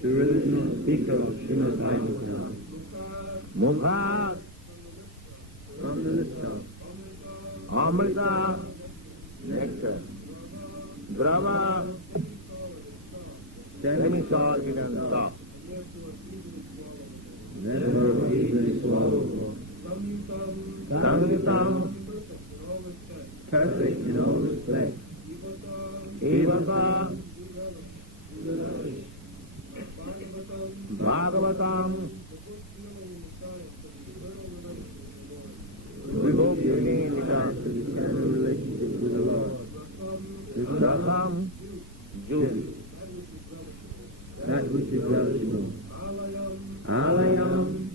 The original speaker of Srimad Bhagavatam. Mokha from the lips of Amrita, nectar. Brahma, semi-solid and soft. Never easily swallowed. Bhakta-śaktikam, perfect in all respects. Evata, Bhagavatam, we hope you need the eternal relationship with the Lord. Ahaṁ, Yogi, that which is relishable. Alayam,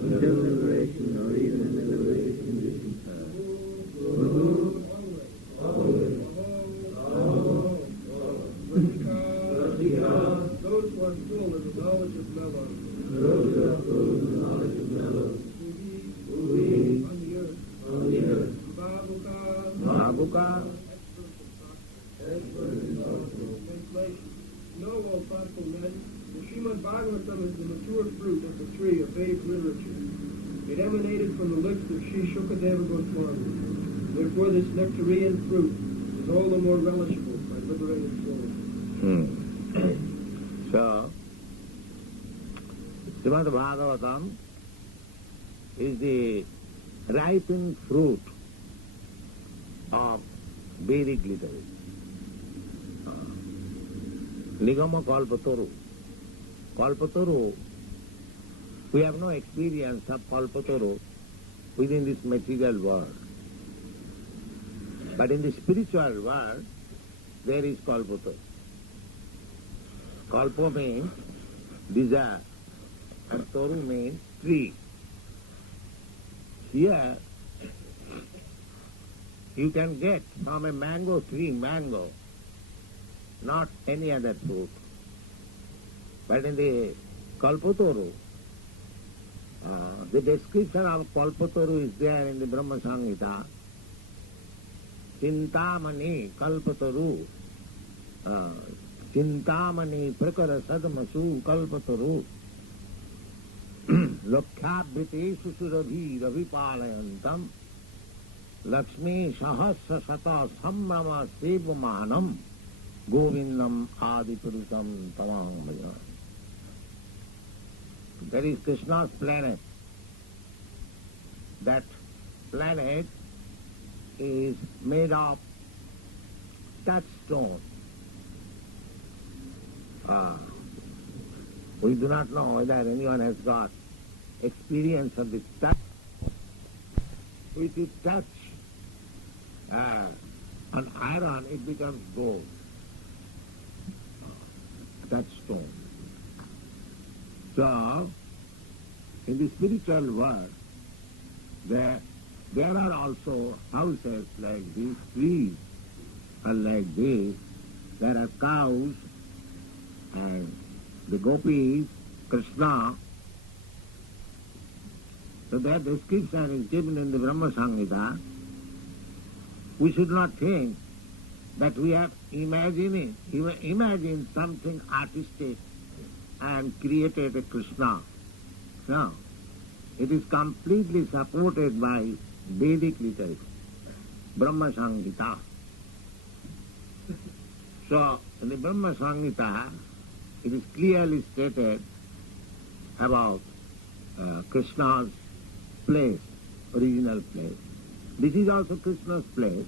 until liberation or even in the liberated condition. Those who are full of the knowledge of mellow. Those who are full of the knowledge of mellow. On the earth. Bhavuka. Translation. Know, O thoughtful men, the Srimad Bhagavatam is the mature fruit of the tree of Vedic literature. It emanated from the lips of Sri Shukadeva Goswami. Therefore this nectarian fruit is all the more relishable by liberated souls. So, Srimad Bhagavatam is the ripened fruit of Vedic literature. Nigama kalpatoru. Kalpatoru, we have no experience of kalpatoru within this material world. But in the spiritual world, there is kalpatoru. Kalpa means desire, and toru means tree. Here, you can get from a mango tree mango, not any other fruit. But in the kalpatoru, the description of kalpatoru is there in the Brahma Samhita. Cintāmaṇi-prakara-sadmasu, cintāmaṇi-prakara-sadmasu kalpataru, lokhyabhyuteshu surabhi-ravipalayantam, lakshmi sahasra-sata samrama sevamaṇam, govindam ādipuruṣam tvāṁ. That is Krishna's planet. That planet is made of touchstone. We do not know whether anyone has got experience of this touch. If you touch an iron, it becomes gold. Touchstone. So, in the spiritual world, there are also houses like this, trees are like this. There are cows and the gopis, Kṛṣṇa. So that description is given in the Brahma Samhita. We should not think that we have imagined something artistic and created a Kṛṣṇa. No. It is completely supported by Vedic literature, Brahma Samhita. So, in the Brahma Samhita, it is clearly stated about Krishna's place, original place. This is also Krishna's place.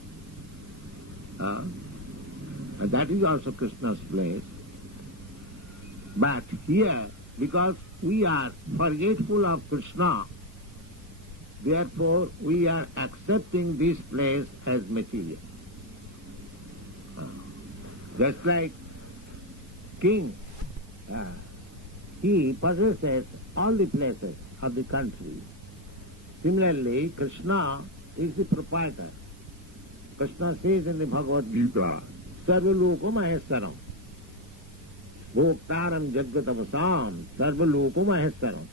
And that is also Krishna's place. But here, because we are forgetful of Kṛṣṇa, therefore we are accepting this place as material. Just like king, he possesses all the places of the country. Similarly, Kṛṣṇa is the proprietor. Kṛṣṇa says in the Bhagavad Gita, sarva-lōka-maheswaram, bhakta-rūpa-svarūpakam, jagat-tapasam, sarva-lōka-maheswaram,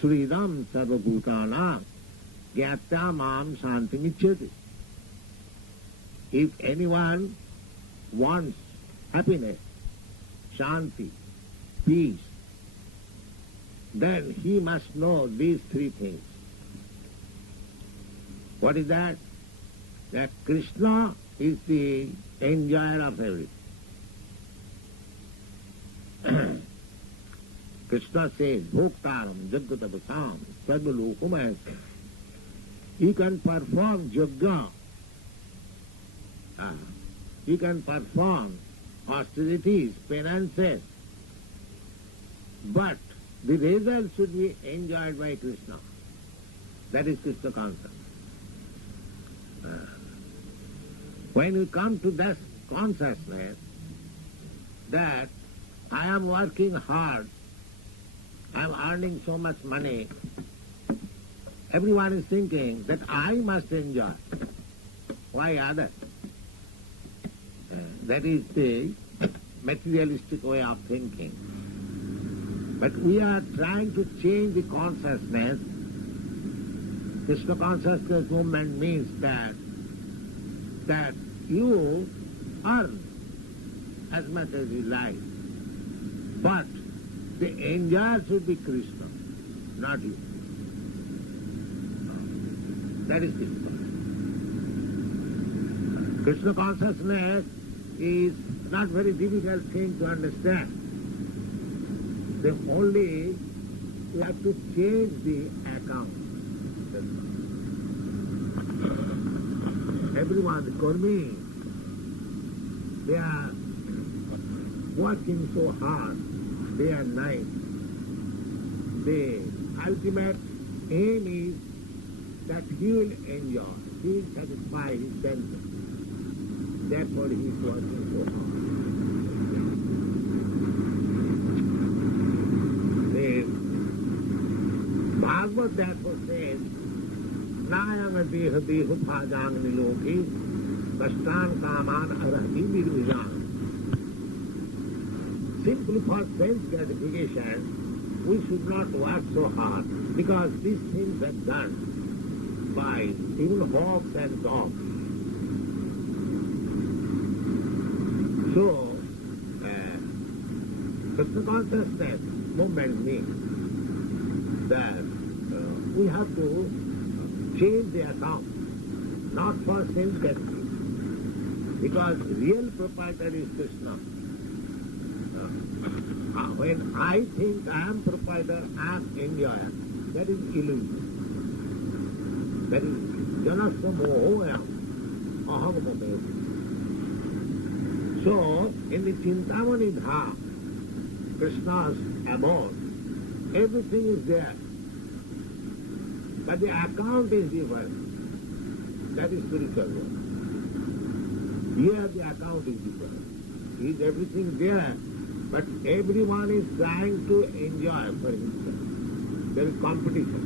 sṛjāmy sarva-bhūtānam, gyātā-māṁ śāntiṃ-iccati. If anyone wants happiness, shanti, peace, then he must know these three things. What is that? That Kṛṣṇa is the enjoyer of everything. Kṛṣṇa says, bhakta-rūpa-svarūpakam, jagata-vasam, sarva-lokam. You can perform yajna, you can perform austerities, penances, but the result should be enjoyed by Kṛṣṇa. That is Kṛṣṇa consciousness. When you come to that consciousness that I am working hard, I am earning so much money, everyone is thinking that I must enjoy. Why others? That is the materialistic way of thinking. But we are trying to change the consciousness. Kṛṣṇa consciousness movement means that you earn as much as you like, but the enjoyer should be Kṛṣṇa, not you. That is Kṛṣṇa. Kṛṣṇa consciousness is not very difficult thing to understand. The only you have to change the account. Everyone, the Kurmi, they are working so hard, day and night. The ultimate aim is that he will enjoy, he will satisfy his senses. Therefore he is working so hard. The Bhagavad therefore says, Nāyam deha deha bhājāṁ niloki kṛṣṇāṁ kāmān arahati virvijāṁ. Simply for sense gratification, we should not work so hard, because these things are done by even hogs and dogs. So, Kṛṣṇa consciousness movement means that we have to change the account, not for sense gratification, because real proprietor is Kṛṣṇa. When I think I am proprietor, I am enjoyer, that is illusion. That is janasya mohoyam, aham. So, in the cintāmaṇi-prakara, Kṛṣṇa's abode, everything is there. But the account is different. That is spiritual world. Here the account is different. Is everything there, but everyone is trying to enjoy for himself. There is competition.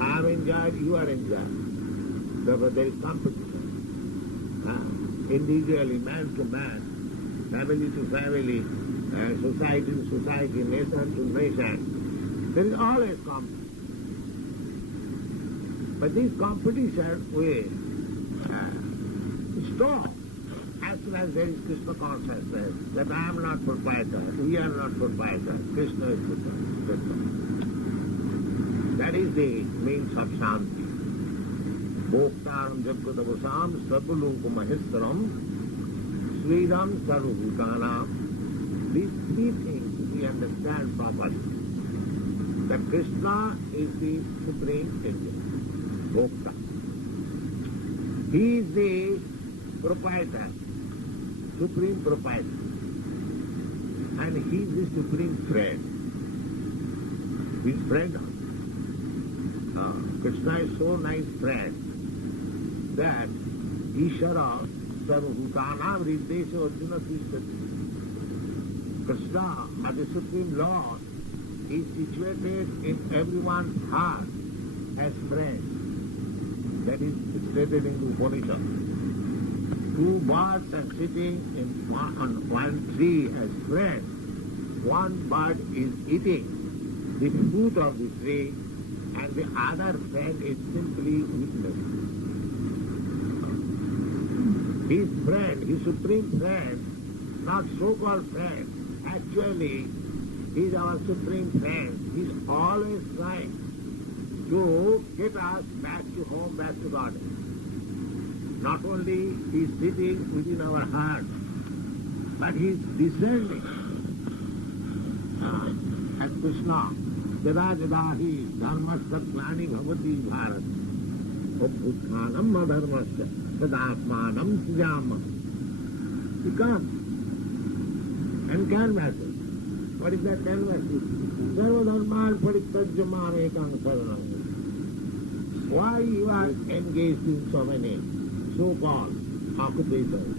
I am enjoyed, you are enjoyed. Therefore there is competition. Individually, man to man, family to family, society to society, nation to nation. There is always competition. But this competition will stop as soon as there is Kṛṣṇa consciousness, that I am not proprietor, we are not proprietor, Kṛṣṇa is Kṛṣṇa. That is the means of shanti. Bhakta-rūpa jagata-vasam sarva-lokam sṛjāmy sarva-bhūtānam. These three things we understand properly. That Kṛṣṇa is the supreme agent, Bhakta. He is the proprietor, supreme proprietor. And he is the supreme friend. His friend. Kṛṣṇa is so nice friend that Ishara sarva-bhūtānam riddesha Arjuna tishtati. Kṛṣṇa, as the supreme Lord, is situated in everyone's heart as friend. That is stated in the Upanishad. Two birds are sitting on one tree as friends. One bird is eating the fruit of the tree, and the other friend is simply witnessing. His friend, his supreme friend, not so-called friend, actually he is our supreme friend. He is always trying to get us back to home, back to God. Not only he is sitting within our heart, but he is descending at Kṛṣṇa, yadā hi dharmasya glānir bhavati bhārata, abhyutthānam adharmasya tadātmānaṁ sṛjāmy. He comes and canvasses. What is that canvassing? Sarva-dharmān parityajya ekaṁ śaraṇaṁ. Why you are engaged in so many so-called occupations?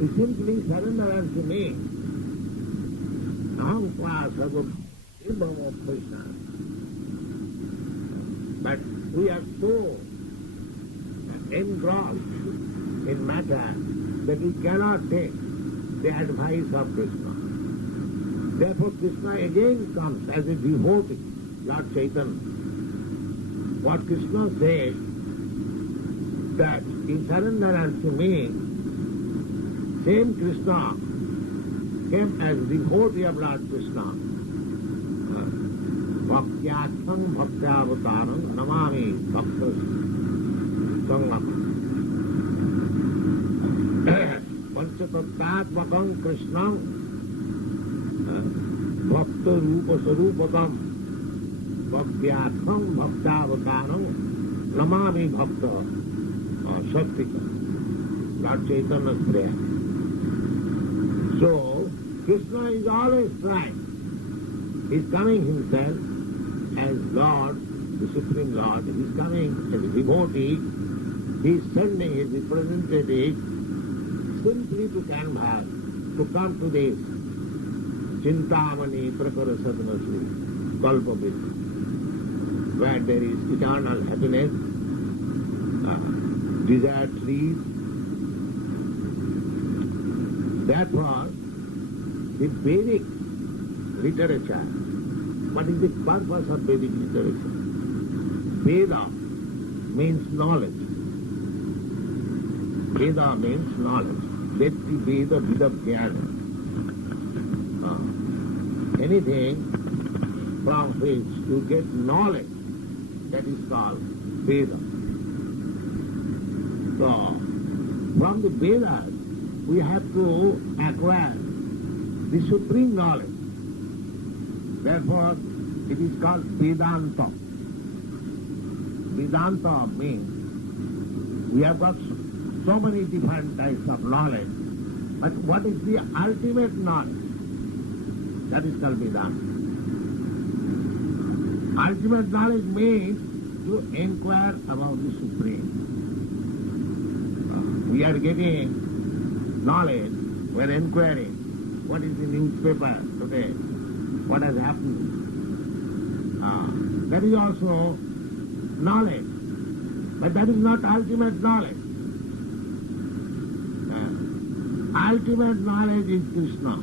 You simply surrender unto me. Ahaṁ sarva-pāpebhyo kṛṣṇa. But we are so engrossed in matter that we cannot take the advice of Kṛṣṇa. Therefore Kṛṣṇa again comes as a devotee, Lord Caitanya. What Kṛṣṇa says, that you surrender unto me, same Kṛṣṇa came as devotee of Lord Kṛṣṇa. Bhaktākhyaṁ bhakta-vatāraṁ namāmi bhakta-śaktikam. pañca-tattvātmakaṁ kṛṣṇaṁ bhakta-rūpa-svarūpakam. Bhaktākhyaṁ bhakta-vatāraṁ namāmi bhakta-śaktikam. Lord Chaitanya's prayer. So, Kṛṣṇa is always trying. He is coming himself as Lord, the Supreme Lord. He is coming as a devotee. He is sending his representative simply to canvas, to come to this cintāmaṇi-prakara-sadmasu, kalpa-vṛkṣa, where there is eternal happiness, desired trees. Therefore, the Vedic literature, what is the purpose of Vedic literature? Veda means knowledge. Veda means knowledge. Detti Veda vidabhyana. Anything from which you get knowledge, that is called Veda. So, from the Vedas, we have to acquire the supreme knowledge. Therefore, it is called Vedanta. Vedanta means we have got so many different types of knowledge, but what is the ultimate knowledge? That is called Vedanta. Ultimate knowledge means to inquire about the Supreme. We are getting knowledge, we are inquiring. What is the newspaper today? What has happened? That is also knowledge, but that is not ultimate knowledge. Ultimate knowledge is Kṛṣṇa.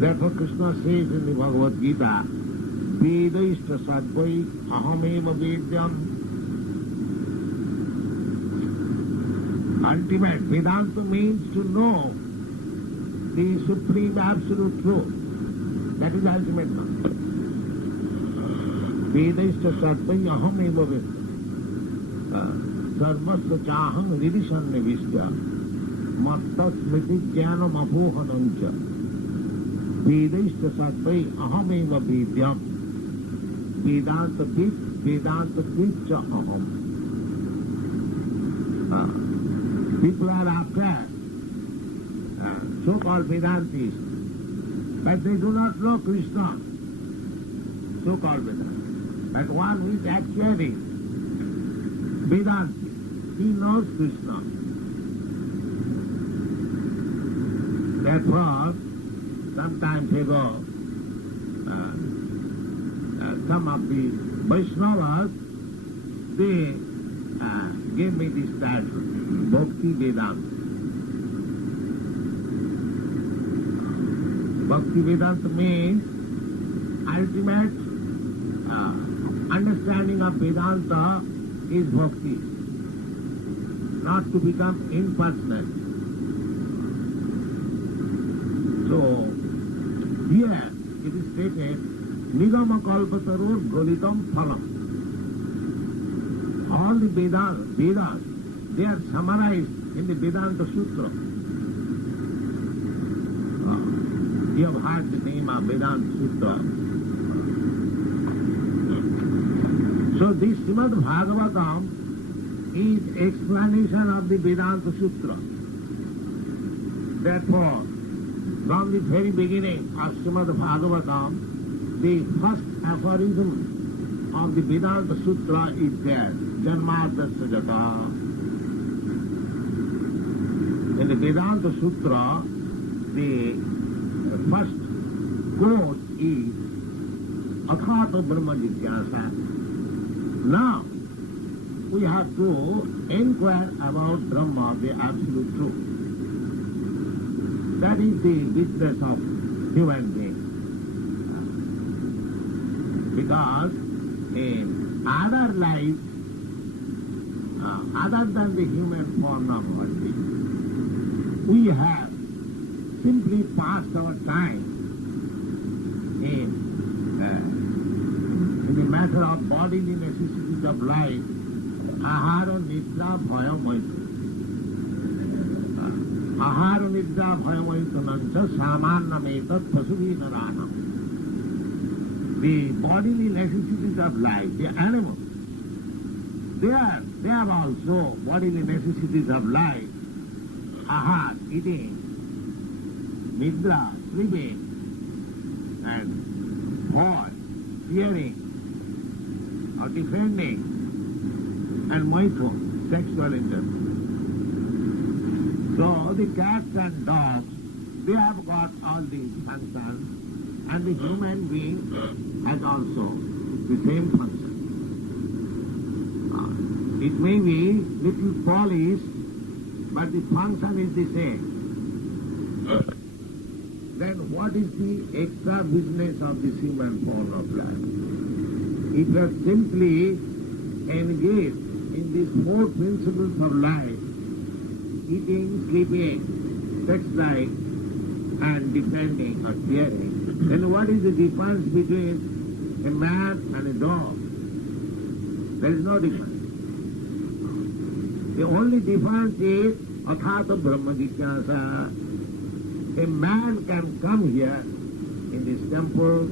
Therefore Kṛṣṇa says in the Bhagavad Gita, Vedayishta sadvai aham vedyam. Ultimate Vedanta means to know the supreme absolute truth. That is ultimate knowledge. Vedayishta sadvai aham vedyam. Dharmasya aham ririsannavishya matta smriti jnanam apohanamcha. Vedayishta sadvai aham vedyam. Vedanta vidcha aham. People are after so-called Vedantis, but they do not know Kṛṣṇa, so-called Vedantis. But one who is actually Vedanti, he knows Kṛṣṇa. Therefore, some times ago, some of the Vaishnavas, they gave me this title, Bhakti Vedanta. Bhakti Vedanta means ultimate understanding of Vedanta is bhakti, not to become impersonal. So, here it is stated, Nigama kalpatarur golitam phalam. All the Vedas, they are summarized in the Vedanta Sutra. You have heard the name of Vedanta Sutra. So this Srimad Bhagavatam is explanation of the Vedanta Sutra. Therefore, from the very beginning of Srimad Bhagavatam, the first aphorism of the Vedanta Sutra is there, Janmadasya Jata. In the Vedanta Sutra, the first quote is Athāta Brahma Jigyāsa. Now, we have to inquire about Brahma, the absolute truth. That is the business of human being. Because in other lives, other than the human form of body, we have simply passed our time in the matter of bodily necessities of life, ahara, nidra, bhaya, maitha. Ahara, nidra, bhaya, maitha, nancha, śaraṇaṁ, etat, pasubhi-naranam. The bodily necessities of life, the animals, they are also bodily necessities of life. Ahar, eating, nidra, sleeping, and bhaya, fearing, or defending, and maitha, sexual intercourse. So the cats and dogs, they have got all these functions, and the human being has also the same function. It may be little polished, but the function is the same. Then what is the extra business of the human form of life? It was simply engaged in these four principles of life: eating, sleeping, sex life, and defending or fearing. Then what is the difference between a man and a dog? There is no difference. The only difference is Athāta Brahma Jigyāsa. A man can come here in this temple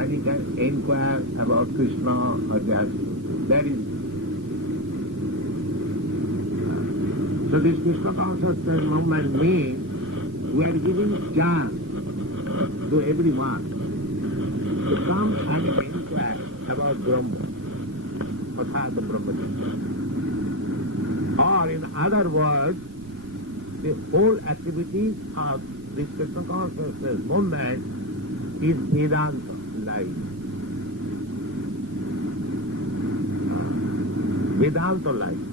and he can inquire about Kṛṣṇa or the absolute. That is. So this Kṛṣṇa consciousness movement means we are giving chance to everyone to come and inquire about Brahma, Athāta Brahma Jigyāsa. Or in other words, the whole activities of this Kṛṣṇa consciousness movement is Vedanta life. Vedanta life.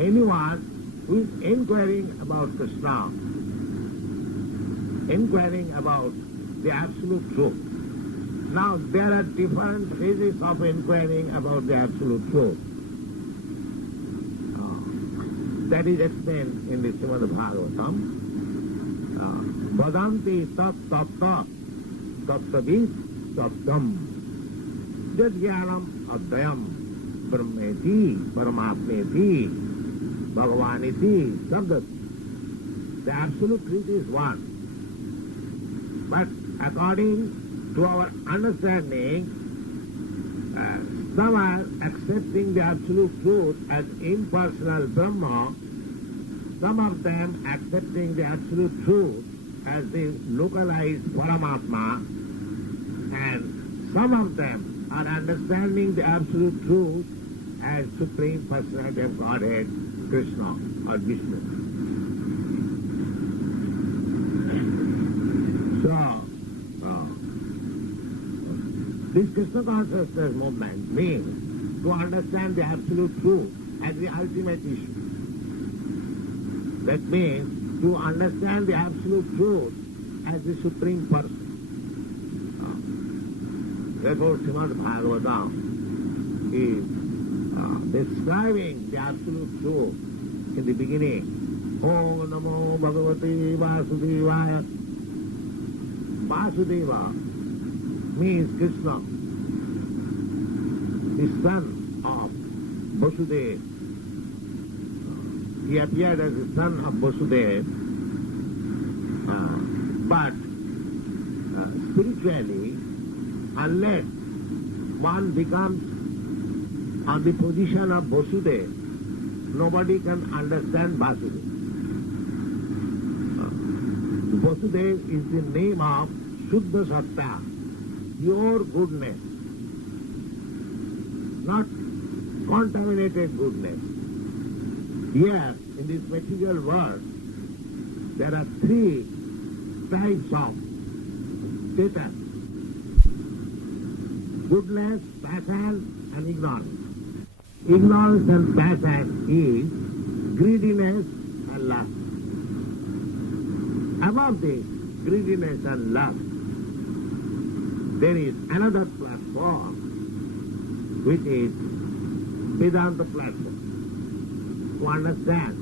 Anyone who is inquiring about Kṛṣṇa, inquiring about the absolute truth. Now there are different phases of inquiring about the absolute truth. That is explained in the Srimad Bhagavatam. Vadanti tat tatta tattavis tattam jadjnanam adhyam brahmeti paramatmeti bhagavaniti sabdat. The absolute truth is one. But according to our understanding, some are accepting the absolute truth as impersonal Brahma, some of them accepting the absolute truth as the localized Paramatma, and some of them are understanding the absolute truth as Supreme Personality of Godhead, Kṛṣṇa or Vishnu. So, this Kṛṣṇa consciousness movement means to understand the absolute truth as the ultimate issue. That means to understand the absolute truth as the Supreme Person. Therefore, Srimad Bhagavatam is describing the absolute truth in the beginning. Om Namo Bhagavate Vasudevaya. Vasudeva means Kṛṣṇa, the son of Vasudeva. He appeared as the son of Vasudeva, but spiritually, unless one becomes on the position of Vasudeva, nobody can understand Vasudeva. Vasudeva is the name of Shuddha Sattva, pure goodness, not contaminated goodness. Here, in this material world, there are three types of status: goodness, passion, and ignorance. Ignorance and passion is greediness and lust. Above this greediness and lust, there is another platform, which is Vedanta platform, to understand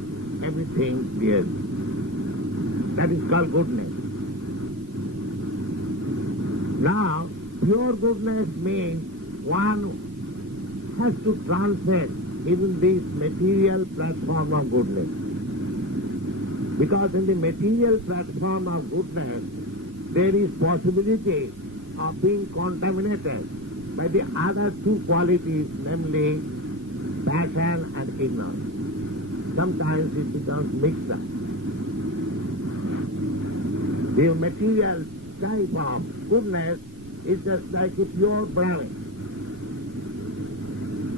everything clearly. That is called goodness. Now, pure goodness means one has to transcend even this material platform of goodness. Because in the material platform of goodness, there is possibility of being contaminated by the other two qualities, namely passion and ignorance. Sometimes it becomes mixed up. The material type of goodness is just like a pure Brahmin.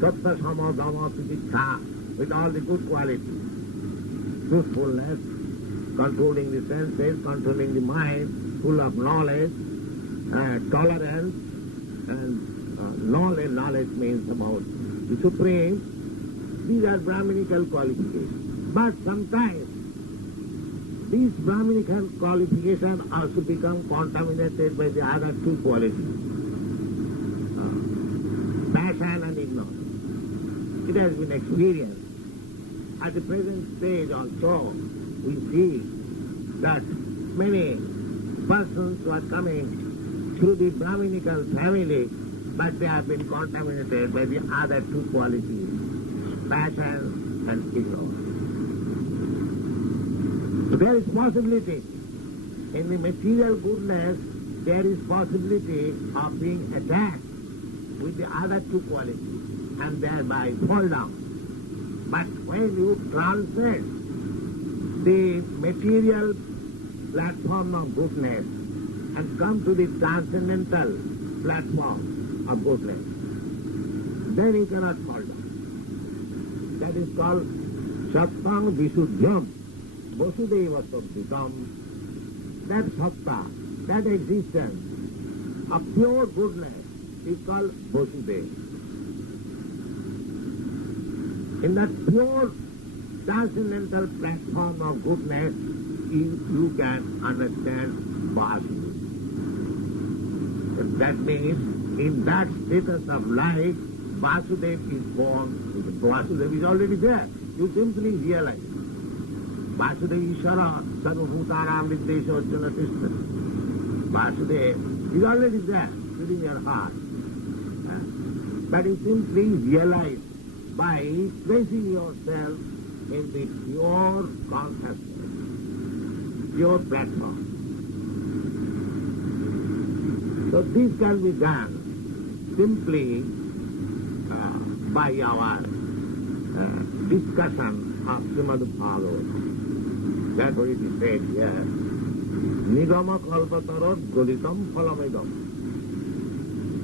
Sattva, sama, dhamma, titikha, with all the good qualities. Truthfulness, controlling the senses, controlling the mind, full of knowledge, tolerance, and knowledge means about the Supreme. These are Brahminical qualifications. But sometimes these Brahminical qualifications also become contaminated by the other two qualities, passion and ignorance. It has been experienced. At the present stage also, we see that many persons who are coming through the Brahminical family, but they have been contaminated by the other two qualities, passion and ignorance. So there is possibility. In the material goodness, there is possibility of being attacked with the other two qualities and thereby fall down. But when you transcend the material platform of goodness and come to the transcendental platform of goodness, then you cannot fall down. That is called Sattam Visuddhyam, Vasudeva Sattvitam. That satta, that existence of pure goodness is called Vasudeva. In that pure transcendental platform of goodness, you can understand Vasudeva. That means, in that status of life, Vasudeva is born. Vasudeva is already there. You simply realize. Vasudeva Ishvara, sarva-bhūtānaṁ viddesha vacchana tishtati. Vasudeva is already there within your heart. But you simply realize by placing yourself in the pure consciousness, pure platform. So this can be done simply by our discussion of Srimad-Bhagavatam. That's what it is said here. Nigama kalpa-tarot golitam phalamedam.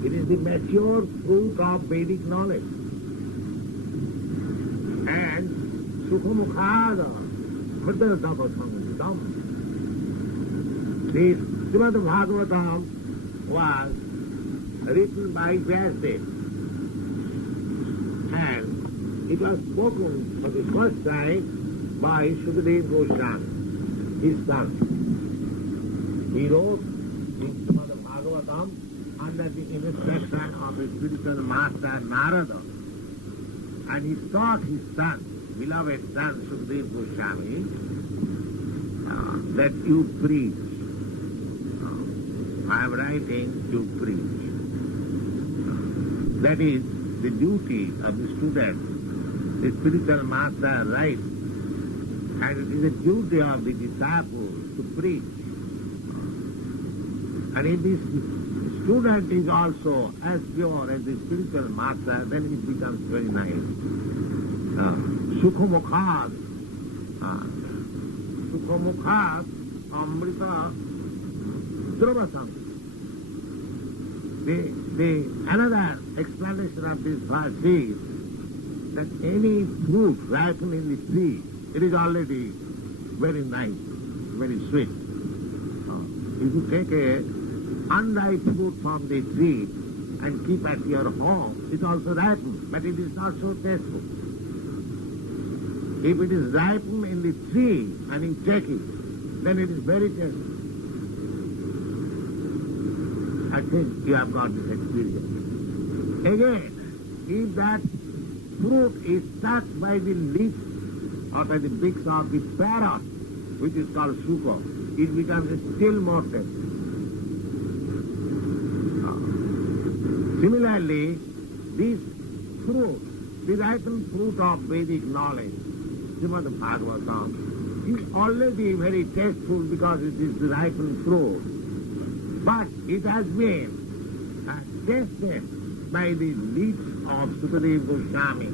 It is the mature fruit of Vedic knowledge. And sukhamukhāda bhadratapasamritam. This Srimad-Bhagavatam was written by Vyasadeva. And it was spoken for the first time by Sukadeva Goswami, his son. He wrote the Srimad-Bhagavatam under the instruction of his spiritual master Narada. And he taught his son, beloved son Sukadeva Goswami, that you preach. I am writing, you preach. That is the duty of the student. The spiritual master writes, and it is the duty of the disciple to preach. And if this student is also as pure as the spiritual master, then it becomes very nice. Sukhamukhat, amrita dravasam. Another explanation of this verse is that any fruit ripened in the tree, it is already very nice, very sweet. If you take a unripe fruit from the tree and keep at your home, it also ripens, but it is not so tasteful. If it is ripened in the tree and you take it, then it is very tasteful. I think you have got this experience. Again, if that fruit is touched by the lips or by the beaks of the parrot, which is called sukha, it becomes still more tasteful. Similarly, this fruit, the ripened fruit of Vedic knowledge, Sarva-dharmān, is already very tasteful because it is the ripened fruit. But it has been tasted by the lips of Sukadeva Goswami.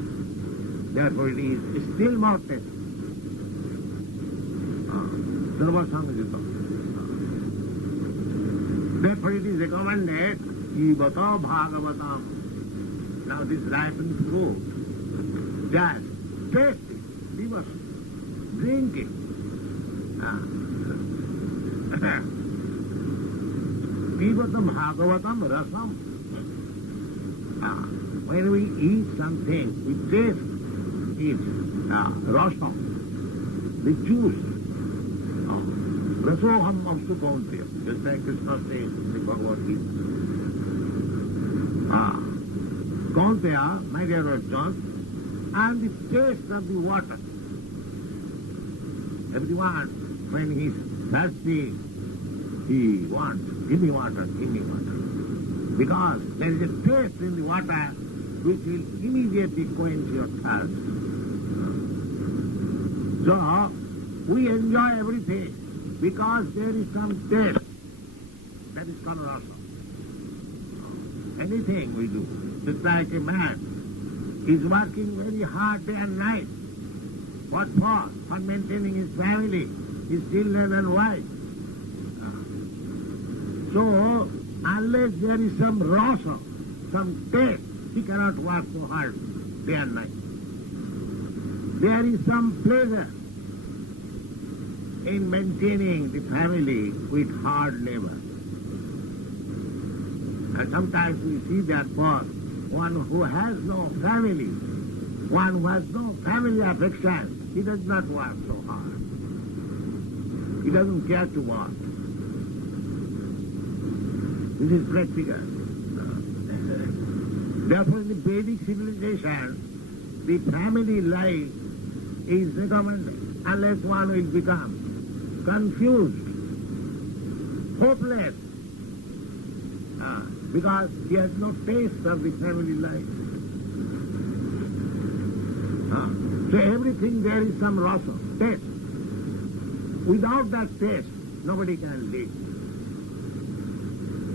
Therefore it is still more tasteful. Therefore it is recommended, yadā bhagavatam. Now this ripened fruit, just taste it, devotion, drink it. Bhagavatam rasam. When we eat something, we taste it, rasam, the juice. Rasoham amstu kaunteya, just like Kṛṣṇa says in the Bhagavad Gita. Kaunteya, my dear John, and the taste of the water. Everyone, when he is thirsty, he wants, give me water, give me water. Because there is a taste in the water which will immediately quench your thirst. So, we enjoy everything because there is some taste. That is called rasa. Anything we do, just like a man is working very hard day and night. What for? For maintaining his family, his children and wife. So, unless there is some rasa, some taste, he cannot work so hard day and night. There is some pleasure in maintaining the family with hard labor. And sometimes we see that for one who has no family, one who has no family affection, he does not work so hard. He doesn't care to work. This is practical. Therefore, in the Vedic civilization, the family life is recommended, unless one will become confused, hopeless, because he has no taste of the family life. So everything there is some rasa, taste. Without that taste, nobody can live.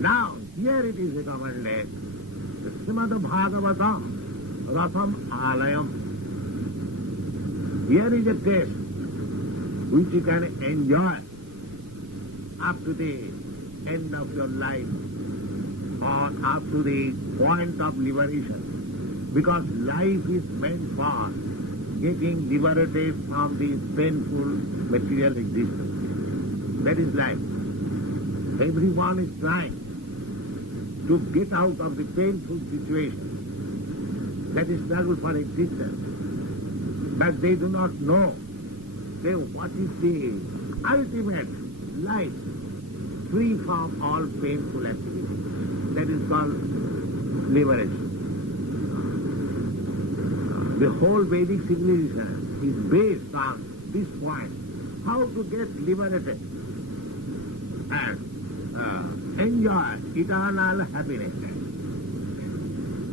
Now, here it is recommended, Srimad Bhagavatam, Rasam Alayam. Here is a taste which you can enjoy up to the end of your life or up to the point of liberation. Because life is meant for getting liberated from this painful material existence. That is life. Everyone is trying to get out of the painful situation. That is struggle for existence. But they do not know what is the ultimate life free from all painful activities. That is called liberation. The whole Vedic civilization is based on this point, how to get liberated and enjoy eternal happiness.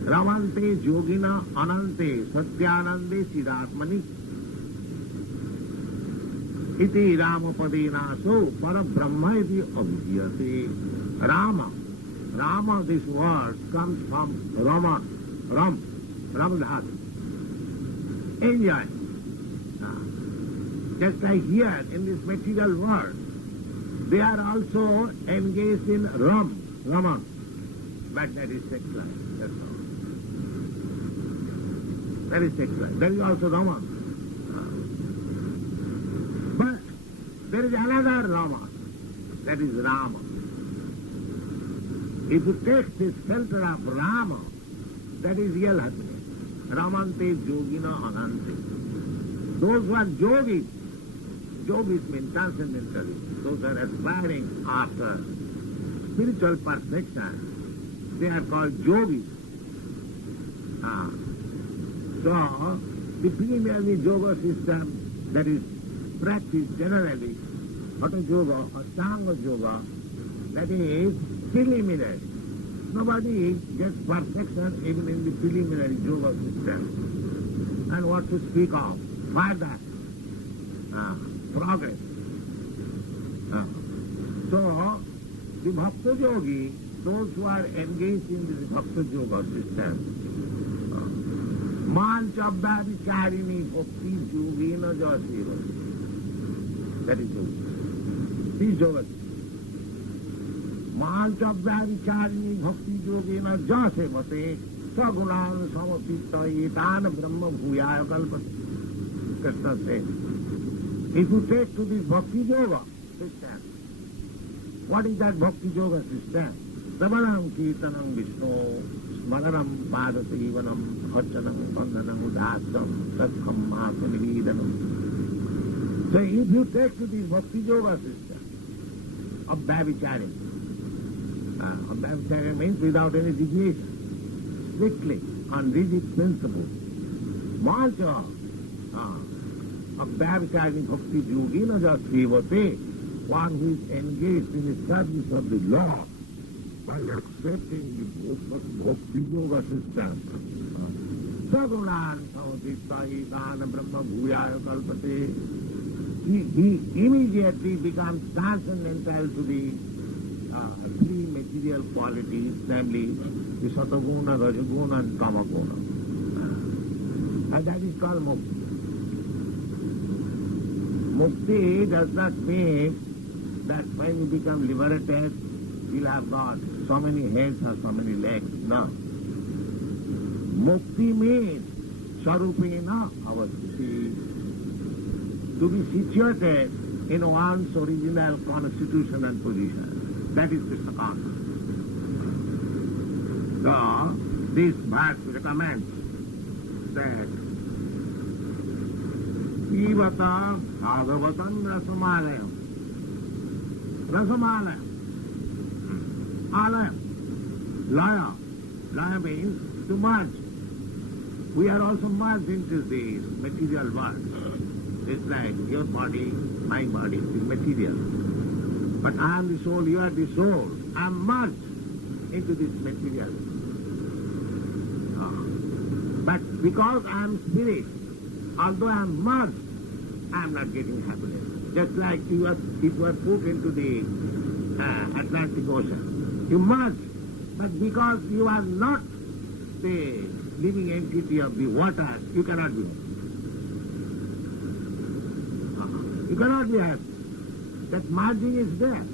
Ramante yogina anante satyanande siddhatmani. iti Ramapadinaso parabrahma iti abhyate. Rama. Rama, this word comes from Rama. Ram dhatu. Enjoy. Just like here in this material world, they are also engaged in Rama. But that is sex life, that's all. That is sex life. That is also Rama. But there is another Rama, that is Rama. If you take this filter of Rama, that is real happiness. Ramante yogina anante. Those who are yogis mean transcendentalists, those who are aspiring after spiritual perfection, they are called yogis. So, the preliminary yoga system that is practiced generally, Hatha yoga or Sangha yoga, that is preliminary. Nobody gets perfection even in the preliminary yoga system. And what to speak of? Further progress. So, the bhakta yogi, those who are engaged in this bhakta yoga system, mañca-bhakti yogena jaseva. That is yoga. This yoga. mañca-bhakti yogena jasevate saguṇāṁ samacitta yadā brahma bhūyāya kalpa-vṛkṣa. Kṛṣṇa says, if you take to this bhakti yoga system, what is that bhakti yoga system? Sravanam kirtanam Vishnu, smaranam padasevanam, archanam bandhanam udhāsam, sakham māsanivedanam. So if you take to this bhakti yoga system of bhavati, bhavati means without any deviation, strictly on rigid principles, mantra of bhavati bhakti yogena jasevate, one who is engaged in the service of the Lord, by accepting the bhakti yoga system. Saguṇāṁ samatitta yadā brahma bhūyāya kalpate. He immediately becomes transcendental to the three material qualities, namely the sataguna, rajaguna and tamaguna. And that is called mukti. Mukti does not mean that when you become liberated, you'll have got so many heads or so many legs. No. Mukti means sarupena avastiti, to be situated in one's original constitution and position. That is Kṛṣṇa consciousness. So, this verse recommends that Ivata bhagavatam rasamalayam. Rasamalayam. Alayam. Laya. Laya means to merge. We are also merged into this material world. It's like your body, my body is material. But I am the soul, you are the soul. I am merged into this material. But because I am spirit, although I am merged, I am not getting happiness. Just like if you are put into the Atlantic Ocean. You merge, but because you are not the living entity of the water, you cannot be happy. You cannot be happy. That merging is there.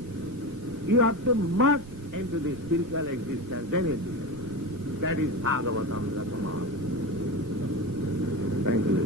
You have to merge into the spiritual existence. Then it is. That is Bhagavatam. Thank you.